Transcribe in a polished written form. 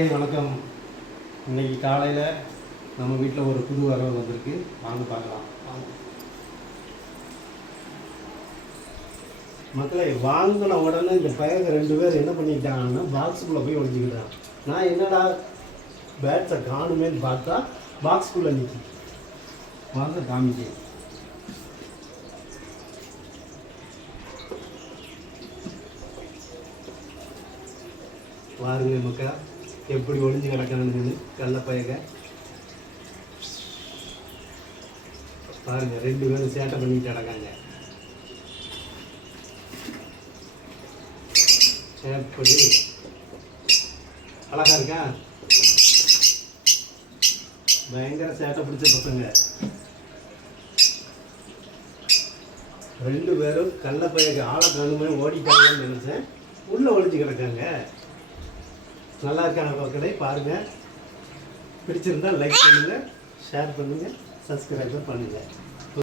வணக்கம். இன்னைக்கு காலையில் நம்ம வீட்டில் ஒரு புது வரவு வந்திருக்கு. வாங்க பார்க்கலாம். மக்களை வாங்கின உடனே இந்த பையங்க 2 பேர் என்ன பண்ணிட்டாங்கன்னா பாக்ஸுக்குள்ளே போய் ஒழிஞ்சிக்கிட்டான். நான் என்னடா பேட்ஸை காணுமேன்னு பார்த்தா பாக்ஸுக்குள்ளே நிற்கி வாங்க காமிச்சேன். பாருங்க மக்கா எப்படி ஒளிஞ்சு கிடக்கானுங்கன்னு கள்ளப்பயக பாருங்க. 2 பேரும் சேட்டை பண்ணிட்டு கிடக்காங்க. எப்படி அழகா இருக்கா? பயங்கர சேட்டை பிடிச்ச பசங்க 2 பேரும் கள்ளப்பயக ஆளை காணுமே ஓடிட்டாங்கன்னு நினைச்சேன். உள்ள ஒளிஞ்சு கிடக்காங்க. நல்லா இருக்காங்க மக்களே. பாருங்கள், பிடிச்சிருந்தால் லைக் பண்ணுங்கள், ஷேர் பண்ணுங்கள், சப்ஸ்கிரைப் பண்ணுங்கள்.